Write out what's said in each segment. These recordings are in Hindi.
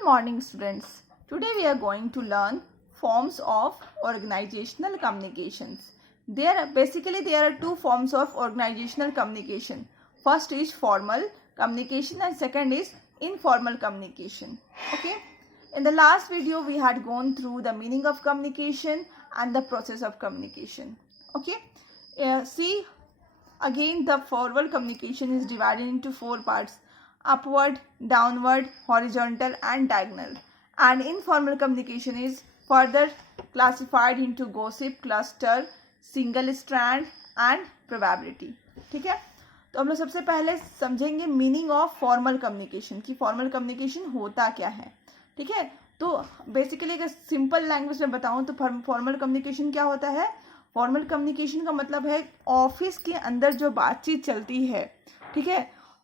Good morning, students. Today we are going to learn forms of organizational communications. There are two forms of organizational communication. First is formal communication and second is informal communication. Okay. In the last video we had gone through the meaning of communication and the process of communication. Okay. See again, the formal communication is divided into four parts: upward, downward, horizontal and diagonal. And informal communication is further classified into gossip, cluster, single strand and probability. ठीक है, तो हम लोग सबसे पहले समझेंगे मीनिंग ऑफ फॉर्मल कम्युनिकेशन कि फॉर्मल कम्युनिकेशन होता क्या है. ठीक है, तो बेसिकली अगर सिंपल लैंग्वेज में बताऊं तो फॉर्मल कम्युनिकेशन क्या होता है. फॉर्मल कम्युनिकेशन का मतलब है ऑफिस के अंदर जो बातचीत चलती है. ठीक है,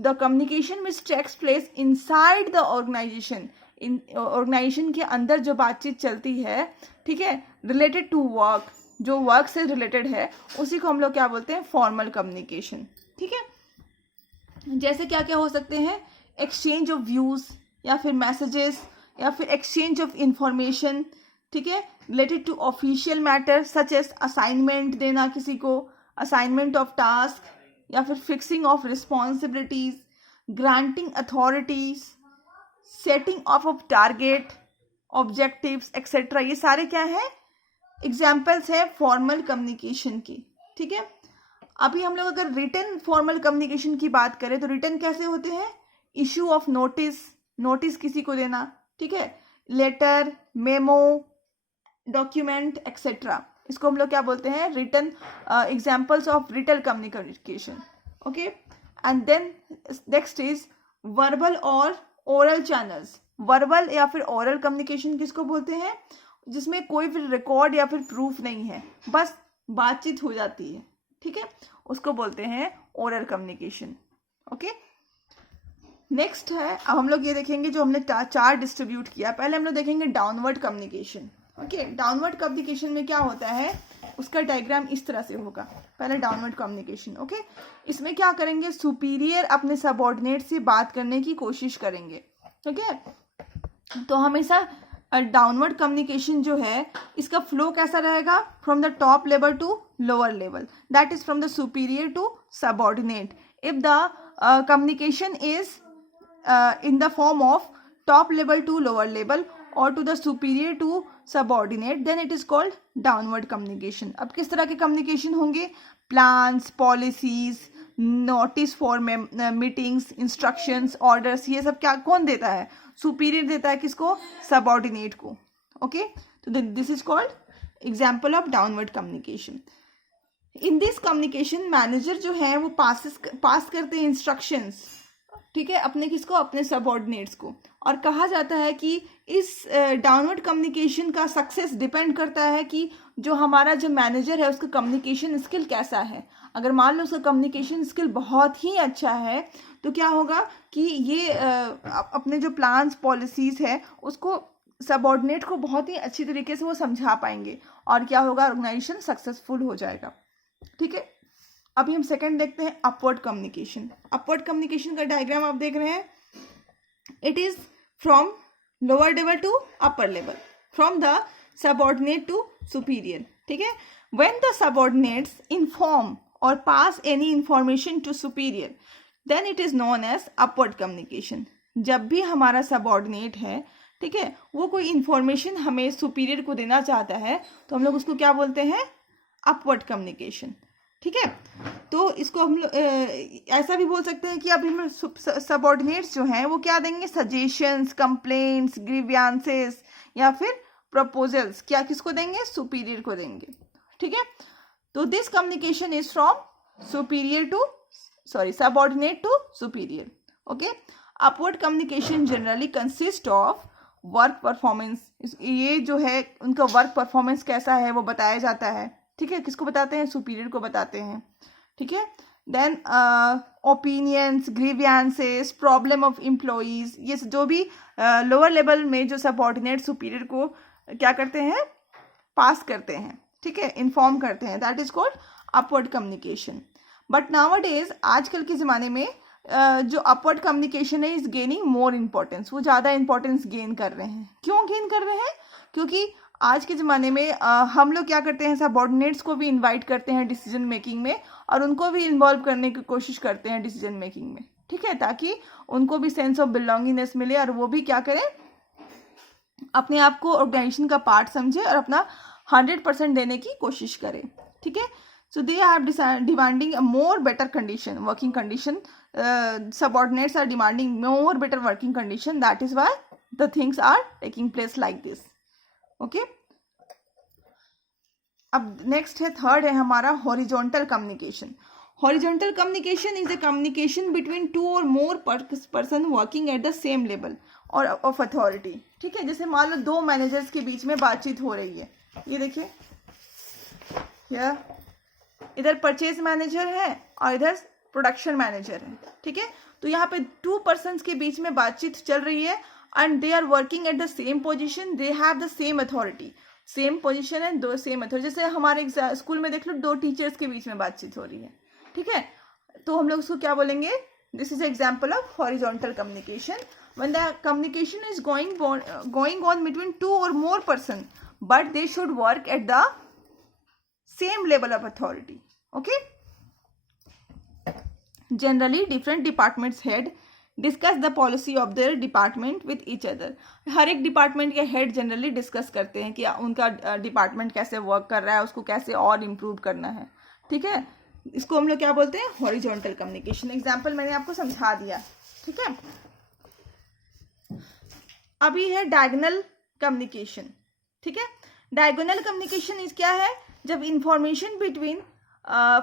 the communication which takes place inside the organisation, organisation के अंदर जो बातचीत चलती है. ठीक है, रिलेटेड टू वर्क, जो वर्क से रिलेटेड है, उसी को हम लोग क्या बोलते हैं, फॉर्मल कम्युनिकेशन. ठीक है, जैसे क्या क्या हो सकते हैं, एक्सचेंज ऑफ व्यूज या फिर मैसेजेस या फिर एक्सचेंज ऑफ इंफॉर्मेशन. ठीक है, related to official matter such as assignment देना किसी को, असाइनमेंट ऑफ टास्क या फिर fixing of responsibilities, granting authorities, setting of target, objectives etcetera. ये सारे क्या है, एग्जाम्पल्स है फॉर्मल कम्युनिकेशन की. ठीक है, अभी हम लोग अगर रिटन फॉर्मल कम्युनिकेशन की बात करें तो रिटन कैसे होते हैं, इशू ऑफ नोटिस, नोटिस किसी को देना. ठीक है, लेटर, मेमो, डॉक्यूमेंट एक्सेट्रा, इसको हम लोग क्या बोलते हैं, written. Examples of written communication. Okay, and then next is verbal और ओरल चैनल्स. वर्बल या फिर ओरल कम्युनिकेशन किसको बोलते हैं, जिसमें कोई भी रिकॉर्ड या फिर प्रूफ नहीं है, बस बातचीत हो जाती है. ठीक है, उसको बोलते हैं ओरल कम्युनिकेशन. ओके, नेक्स्ट है, अब हम लोग ये देखेंगे जो हमने चार डिस्ट्रीब्यूट किया. पहले हम लोग देखेंगे downward communication. Okay, downward communication में क्या होता है, उसका डायग्राम इस तरह से होगा. पहले डाउनवर्ड कम्युनिकेशन. ओके, इसमें क्या करेंगे, सुपीरियर अपने सबऑर्डिनेट से बात करने की कोशिश करेंगे. ठीक है, तो हमेशा डाउनवर्ड कम्युनिकेशन जो है इसका फ्लो कैसा रहेगा, from the top level to lower level, that is from the superior to subordinate. If the communication is in the form of top level to lower level or to the superior to subordinate, then it is called downward communication. अब किस तरह के communication होंगे, plans, policies, notice for meetings, instructions, orders, ये सब क्या कौन देता है, superior देता है किसको, subordinate को. okay, तो this is called example of downward communication. in this communication manager जो है वो पास करते हैं instructions. ठीक है, अपने किसको, अपने सबऑर्डिनेट्स को. और कहा जाता है कि इस डाउनवर्ड कम्युनिकेशन का सक्सेस डिपेंड करता है कि जो हमारा जो मैनेजर है उसका कम्युनिकेशन स्किल कैसा है. अगर मान लो उसका कम्युनिकेशन स्किल बहुत ही अच्छा है तो क्या होगा कि ये अपने जो प्लान्स पॉलिसीज है उसको सबऑर्डिनेट को बहुत ही अच्छी तरीके से वो समझा पाएंगे और क्या होगा, ऑर्गेनाइजेशन सक्सेसफुल हो जाएगा. ठीक है, अभी हम सेकंड देखते हैं अपवर्ड कम्युनिकेशन. अपवर्ड कम्युनिकेशन का डायग्राम आप देख रहे हैं, it is from lower level to upper level, from the subordinate to superior. ठीक है, व्हेन द सबऑर्डिनेट्स इन्फॉर्म और pass any information to superior then it is known as upward communication. जब भी हमारा सबऑर्डिनेट है, ठीक है, वो कोई इंफॉर्मेशन हमें सुपीरियर को देना चाहता है तो हम लोग उसको क्या बोलते हैं, अपवर्ड कम्युनिकेशन. ठीक है, तो इसको हम लोग ऐसा भी बोल सकते हैं कि अभी हम सबऑर्डिनेट्स जो हैं वो क्या देंगे, सजेशंस, कंप्लेंट्स, ग्रीवियंसेस या फिर प्रपोजल्स, क्या किसको देंगे, सुपीरियर को देंगे. ठीक है, तो this communication is from superior to subordinate to superior. Okay, upward communication generally consist of work performance. ये जो है उनका वर्क परफॉर्मेंस कैसा है वो बताया जाता है. ठीक है, किसको बताते हैं, सुपीरियर को बताते हैं. ठीक है, then opinions, grievances, problem of employees, ये जो भी लोअर लेवल में जो सबऑर्डिनेट सुपीरियर को क्या करते हैं, पास करते हैं. ठीक है, इन्फॉर्म करते हैं, that is called upward communication. But nowadays आजकल के ज़माने में जो अपवर्ड कम्युनिकेशन है इज गेनिंग मोर इम्पोर्टेंस, वो ज़्यादा इंपॉर्टेंस गेन कर रहे हैं. क्यों गेन कर रहे हैं? क्योंकि आज के ज़माने में हम लोग क्या करते हैं, सबऑर्डिनेट्स को भी इनवाइट करते हैं डिसीजन मेकिंग में, और उनको भी इन्वॉल्व करने की कोशिश करते हैं डिसीजन मेकिंग में. ठीक है, ताकि उनको भी सेंस ऑफ बिलोंगिंगनेस मिले और वो भी क्या करें, अपने आप को ऑर्गेनाइजेशन का पार्ट समझे और अपना 100% देने की कोशिश करें. ठीक है, so they are demanding a more better condition, working condition. Subordinates are demanding more better working condition. That is why the things are taking place like this. Okay. अब नेक्स्ट है, थर्ड है हमारा horizontal communication. Horizontal communication is a communication between two or more person working at the same level और of authority. ठीक है, जैसे मान लो दो मैनेजर्स के बीच में बातचीत हो रही है. ये देखिए, या इधर परचेज मैनेजर है और इधर प्रोडक्शन मैनेजर है. ठीक है, तो यहाँ पे 2 पर्सन्स के बीच में बातचीत चल रही है and they are working at the same position, they have the same authority. Same position है, दो सेम अथॉरिटी. जैसे हमारे स्कूल में देख लो, 2 टीचर्स के बीच में बातचीत हो रही है. ठीक है, तो हम लोग उसको क्या बोलेंगे, this is example of horizontal communication. When the communication is going on between 2 or more person, but they should work at the same level of authority. Okay, generally different departments head discuss the policy of their department with each other. हर एक डिपार्टमेंट के हेड जनरली डिस्कस करते हैं कि उनका डिपार्टमेंट कैसे वर्क कर रहा है, उसको कैसे और इम्प्रूव करना है. ठीक है, इसको हम लोग क्या बोलते हैं, हॉरिजॉन्टल कम्युनिकेशन. एग्जाम्पल मैंने आपको समझा दिया. ठीक है, अभी है डायगोनल कम्युनिकेशन. ठीक है, डायगोनल कम्युनिकेशन इज क्या है, जब information between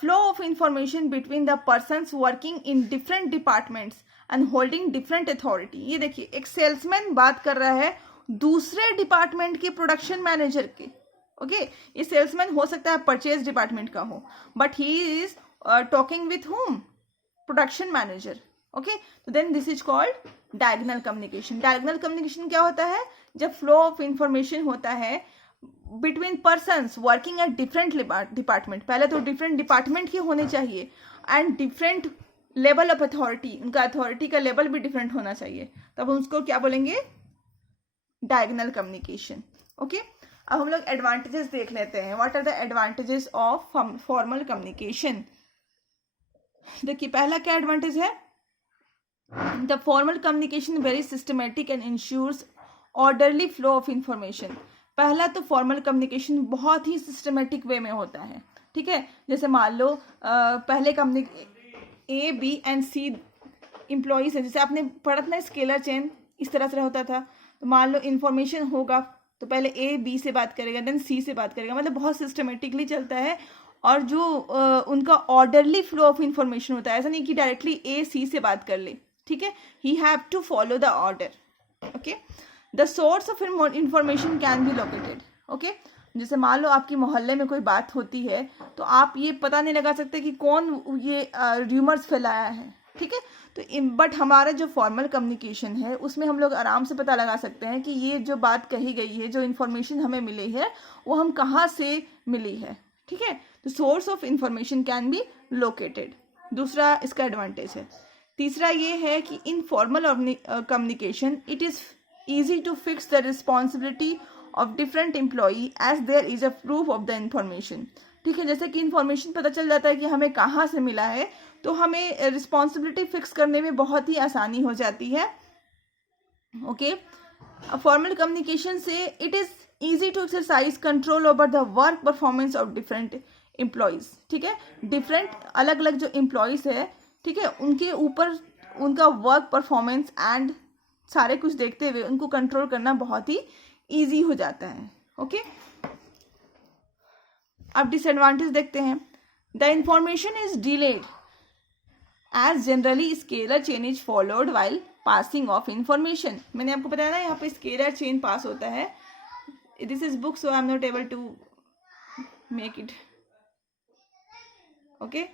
flow of information between the persons working in different departments and holding different authority. ये देखिए, एक सेल्समैन बात कर रहा है दूसरे डिपार्टमेंट के प्रोडक्शन मैनेजर के. ओके, ये सेल्समैन हो सकता है परचेज डिपार्टमेंट का हो, but he is talking with whom, production manager. Okay, तो then this is called diagonal communication. Diagonal communication क्या होता है, जब फ्लो ऑफ इंफॉर्मेशन होता है between persons working at different department. पहले तो डिफरेंट डिपार्टमेंट के होने चाहिए and different level of authority, उनका अथॉरिटी का लेवल भी डिफरेंट होना चाहिए, तब हम उसको क्या बोलेंगे, डायगोनल कम्युनिकेशन. ओके, अब हम लोग एडवांटेजेस देख लेते हैं. What are the advantages of formal communication. देखिए, पहला क्या एडवांटेज है, the formal communication very systematic and ensures orderly flow of information. पहला तो फॉर्मल कम्युनिकेशन बहुत ही सिस्टमेटिक वे में होता है. ठीक है, जैसे मान लो पहले A, B and C employees है. जैसे आपने पढ़ा था ना स्केलर चेन, इस तरह से होता था. तो मान लो इन्फॉर्मेशन होगा तो पहले A B से बात करेगा, देन C से बात करेगा, मतलब बहुत सिस्टमेटिकली चलता है. और जो उनका ऑर्डरली फ्लो ऑफ इंफॉर्मेशन होता है, ऐसा नहीं कि डायरेक्टली A C से बात कर ले. ठीक है, he have to follow the order. Okay, the source of information can be located. Okay, जैसे मान लो आपकी मोहल्ले में कोई बात होती है तो आप ये पता नहीं लगा सकते कि कौन ये र्यूमर्स फैलाया है. ठीक है, तो बट हमारा जो फॉर्मल कम्युनिकेशन है उसमें हम लोग आराम से पता लगा सकते हैं कि ये जो बात कही गई है, जो इन्फॉर्मेशन हमें मिली है, वो हम कहाँ से मिली है. ठीक है, तो source of information can be located. दूसरा इसका एडवांटेज है. तीसरा ये है कि in formal communication it is easy to fix the responsibility of different employee as there is a proof of the information. ठीक है, जैसे कि इंफॉर्मेशन पता चल जाता है कि हमें कहाँ से मिला है, तो हमें रिस्पॉन्सिबिलिटी फिक्स करने में बहुत ही आसानी हो जाती है. ओके, फॉर्मल कम्युनिकेशन से it is easy to exercise control over the work performance of different employees. ठीक है, डिफरेंट अलग अलग जो एम्प्लॉयज़ है, ठीक है, उनके ऊपर उनका वर्क परफॉर्मेंस एंड सारे कुछ देखते हुए उनको कंट्रोल करना बहुत ही इजी हो जाता है. ओके, अब डिसएडवांटेज देखते हैं. The information is delayed as generally scalar chain is followed while passing of information. मैंने आपको बताया ना, यहाँ पे स्केलर चेन पास होता है. This is book, so I am not able to make it. Okay,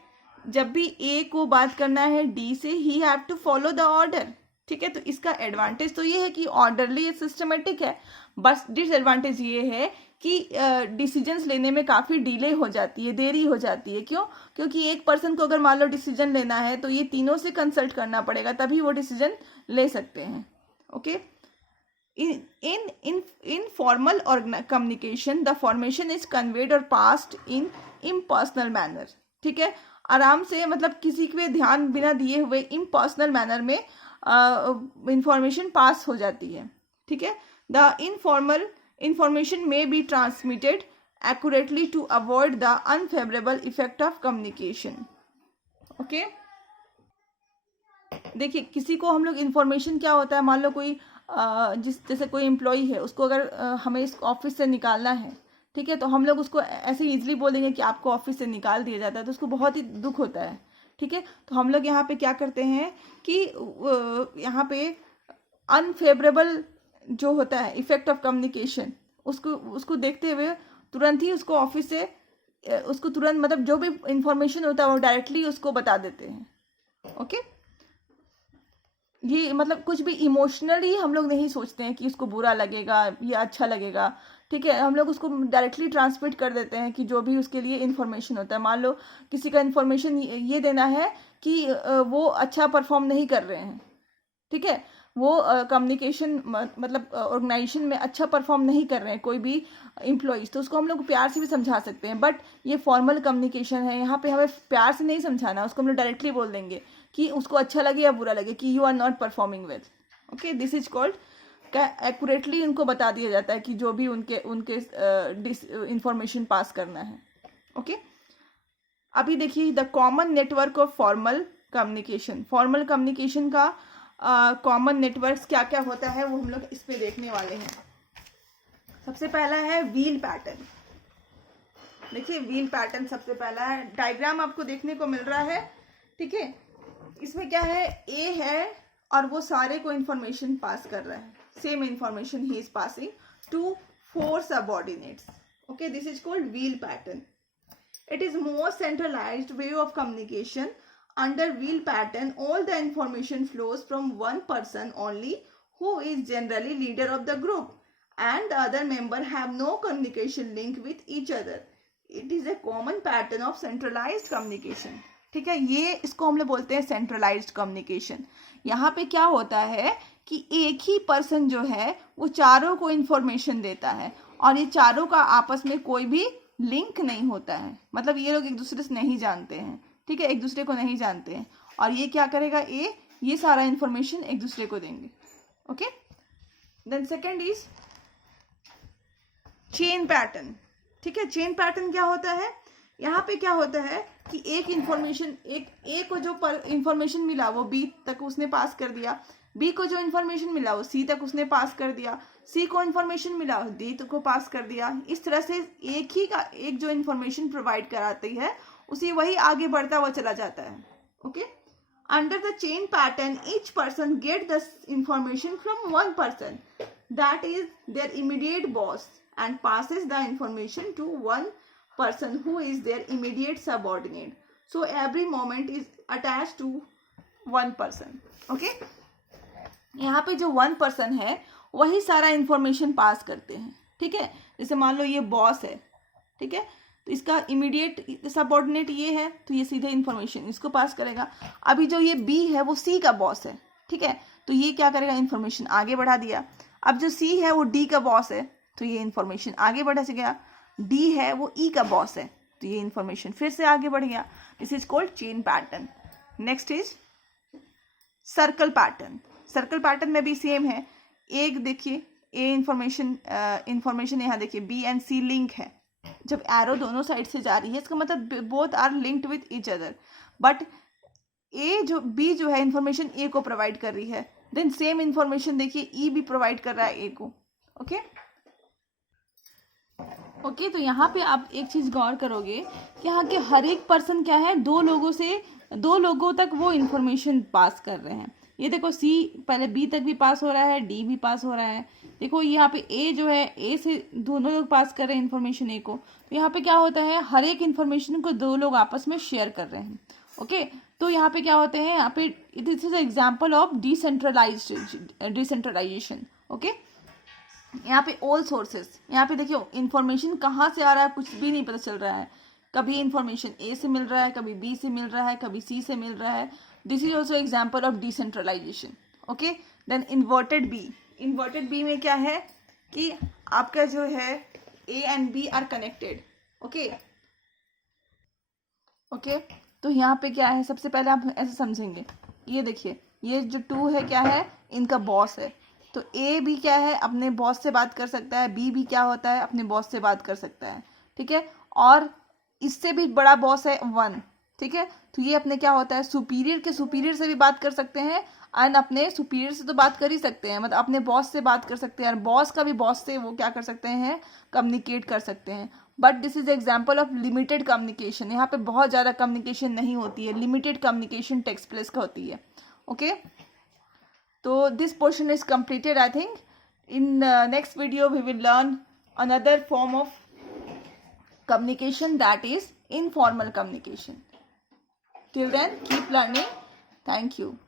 जब भी A को बात करना है D से, he have to follow the order. ठीक है, तो इसका एडवांटेज तो ये है कि ऑर्डरली सिस्टमेटिक है, बस डिसएडवांटेज ये है कि डिसीजंस लेने में काफ़ी डिले हो जाती है, देरी हो जाती है। क्यों? क्योंकि एक पर्सन को अगर मान लो डिसीजन लेना है तो ये तीनों से कंसल्ट करना पड़ेगा, तभी वो डिसीजन ले सकते हैं। Okay, in formal communication the formation is conveyed or passed in impersonal manner। ठीक है, आराम से मतलब किसी पे ध्यान बिना दिए हुए इम्पर्सनल मैनर में इंफॉर्मेशन पास हो जाती है। ठीक है, द इनफॉर्मल इंफॉर्मेशन में be transmitted accurately to avoid the unfavourable effect of communication. Okay, देखिए किसी को हम लोग इन्फॉर्मेशन क्या होता है, मान लो कोई जैसे कोई एम्प्लॉय है, उसको अगर हमें इस ऑफिस से निकालना है, ठीक है, तो हम लोग उसको ऐसे इजीली बोल देंगे कि आपको ऑफिस से निकाल दिया जाता है, तो उसको बहुत ही दुख होता है। ठीक है, तो हम लोग यहाँ पे क्या करते हैं कि यहाँ पे अनफेवरेबल जो होता है इफेक्ट ऑफ कम्युनिकेशन, उसको देखते हुए तुरंत ही उसको ऑफिस से उसको तुरंत मतलब जो भी इंफॉर्मेशन होता है वो डायरेक्टली उसको बता देते हैं। ओके, ये मतलब कुछ भी इमोशनली हम लोग नहीं सोचते हैं कि उसको बुरा लगेगा या अच्छा लगेगा। ठीक है, हम लोग उसको डायरेक्टली ट्रांसमिट कर देते हैं कि जो भी उसके लिए इन्फॉर्मेशन होता है। मान लो किसी का इन्फॉर्मेशन ये देना है कि वो अच्छा परफॉर्म नहीं कर रहे हैं, ठीक है, वो कम्युनिकेशन मतलब ऑर्गेनाइजेशन में अच्छा परफॉर्म नहीं कर रहे हैं कोई भी एम्प्लॉइज, तो उसको हम लोग प्यार से भी समझा सकते हैं। बट ये फॉर्मल कम्युनिकेशन है, यहाँ पे हमें प्यार से नहीं समझाना, उसको हम लोग डायरेक्टली बोल देंगे कि उसको अच्छा लगे या बुरा लगे कि you are not performing well. Okay, this is called accurately उनको बता दिया जाता है कि जो भी उनके इंफॉर्मेशन पास करना है। ओके, अभी देखिए the common network of formal communication. Formal communication का कॉमन नेटवर्क्स क्या क्या होता है वो हम लोग इस पे देखने वाले हैं। सबसे पहला है व्हील पैटर्न। देखिए व्हील पैटर्न सबसे पहला है, डायग्राम आपको देखने को मिल रहा है। ठीक है, इसमें क्या है, ए है और वो सारे को इंफॉर्मेशन पास कर रहा है, सेम इंफॉर्मेशन ही is passing to 4 subordinates. Okay, this is called wheel pattern. It is more centralised way of communication. Under wheel pattern, all the information flows from one person only, who is generally leader of the group, and the other member have no communication link with each other. It is a common pattern of centralized communication. ठीक है, ये इसको हम लोग बोलते हैं सेंट्रलाइज्ड कम्युनिकेशन। यहाँ पे क्या होता है कि एक ही पर्सन जो है वो चारों को इंफॉर्मेशन देता है और ये चारों का आपस में कोई भी लिंक नहीं होता है, मतलब ये लोग एक दूसरे से नहीं जानते हैं। ठीक है, एक दूसरे को नहीं जानते हैं और ये क्या करेगा, ये सारा इंफॉर्मेशन एक दूसरे को देंगे। Okay, then second is chain pattern. ठीक है, चेन पैटर्न क्या होता है, यहाँ पे क्या होता है कि एक इंफॉर्मेशन ए को जो इंफॉर्मेशन मिला वो बी तक उसने पास कर दिया, बी को जो इंफॉर्मेशन मिला वो सी तक उसने पास कर दिया, सी को इंफॉर्मेशन मिला डी तक को पास कर दिया। इस तरह से एक जो इंफॉर्मेशन प्रोवाइड कराती है उसी वही आगे बढ़ता हुआ चला जाता है। Okay, under the chain pattern each person get the information from one person that is their immediate boss and passes the information to one person who is their immediate subordinate. So every moment is attached to one person. Okay, यहाँ पे जो वन पर्सन है वही सारा इंफॉर्मेशन पास करते हैं। ठीक है, जैसे मान लो ये बॉस है, ठीक है, तो इसका इमीडिएट सबऑर्डिनेट ये है तो ये सीधे इंफॉर्मेशन इसको पास करेगा। अभी जो ये बी है वो सी का बॉस है, ठीक है, तो ये क्या करेगा, इंफॉर्मेशन आगे बढ़ा दिया। अब जो सी है वो डी का बॉस है तो ये इंफॉर्मेशन आगे बढ़ा गया। डी है वो ई का बॉस है तो ये इंफॉर्मेशन फिर से आगे बढ़ गया। This is called chain pattern. Next is circle pattern. Circle pattern में भी सेम है। एक देखिए ए इंफॉर्मेशन यहाँ देखिए बी एंड सी लिंक है। जब एरो दोनों साइड से जा रही है इसका मतलब both are linked with each other, but B जो है इंफॉर्मेशन ए को प्रोवाइड कर रही है, देन सेम इंफॉर्मेशन देखिए ई भी प्रोवाइड कर रहा है ए को। ओके, तो यहाँ पे आप एक चीज गौर करोगे कि यहाँ के हर एक पर्सन क्या है, दो लोगों तक वो इंफॉर्मेशन पास कर रहे हैं। ये देखो सी पहले बी तक भी पास हो रहा है, डी भी पास हो रहा है। देखो यहाँ पे ए जो है ए से दोनों लोग पास कर रहे हैं इन्फॉर्मेशन ए को, तो यहाँ पे क्या होता है, हर एक इन्फॉर्मेशन को दो लोग आपस में शेयर कर रहे हैं। ओके तो यहाँ पे क्या होते हैं, यहाँ पे this is example of decentralisation. Okay यहाँ पे ऑल सोर्सेस, यहाँ पे देखियो इंफॉर्मेशन कहाँ से आ रहा है कुछ भी नहीं पता चल रहा है. कभी इंफॉर्मेशन ए से मिल रहा है, कभी बी से मिल रहा है, कभी सी से मिल रहा है. This is also example of decentralisation. Okay then inverted B. Inverted B में क्या है कि आपका जो है A and B are connected. Okay okay तो यहाँ पे क्या है, सबसे पहले आप ऐसे समझेंगे. ये देखिए ये जो 2 है क्या है, इनका बॉस है. तो ए भी क्या है, अपने बॉस से बात कर सकता है. बी भी क्या होता है, अपने बॉस से बात कर सकता है. ठीक है और इससे भी बड़ा बॉस है 1. ठीक है तो ये अपने क्या होता है, सुपीरियर के सुपीरियर से भी बात कर सकते हैं एंड अपने सुपीरियर से तो बात कर ही सकते हैं, मतलब अपने बॉस से बात कर सकते हैं और बॉस का भी बॉस से वो क्या कर सकते हैं, कम्युनिकेट कर सकते हैं. But this is example of limited communication. यहाँ पे बहुत ज़्यादा कम्युनिकेशन नहीं होती है, लिमिटेड कम्युनिकेशन टेक्स्ट प्लेस का होती है. ओके तो this portion is completed I think. In next video we will learn another form of communication, that is informal communication. Till then keep learning. Thank you.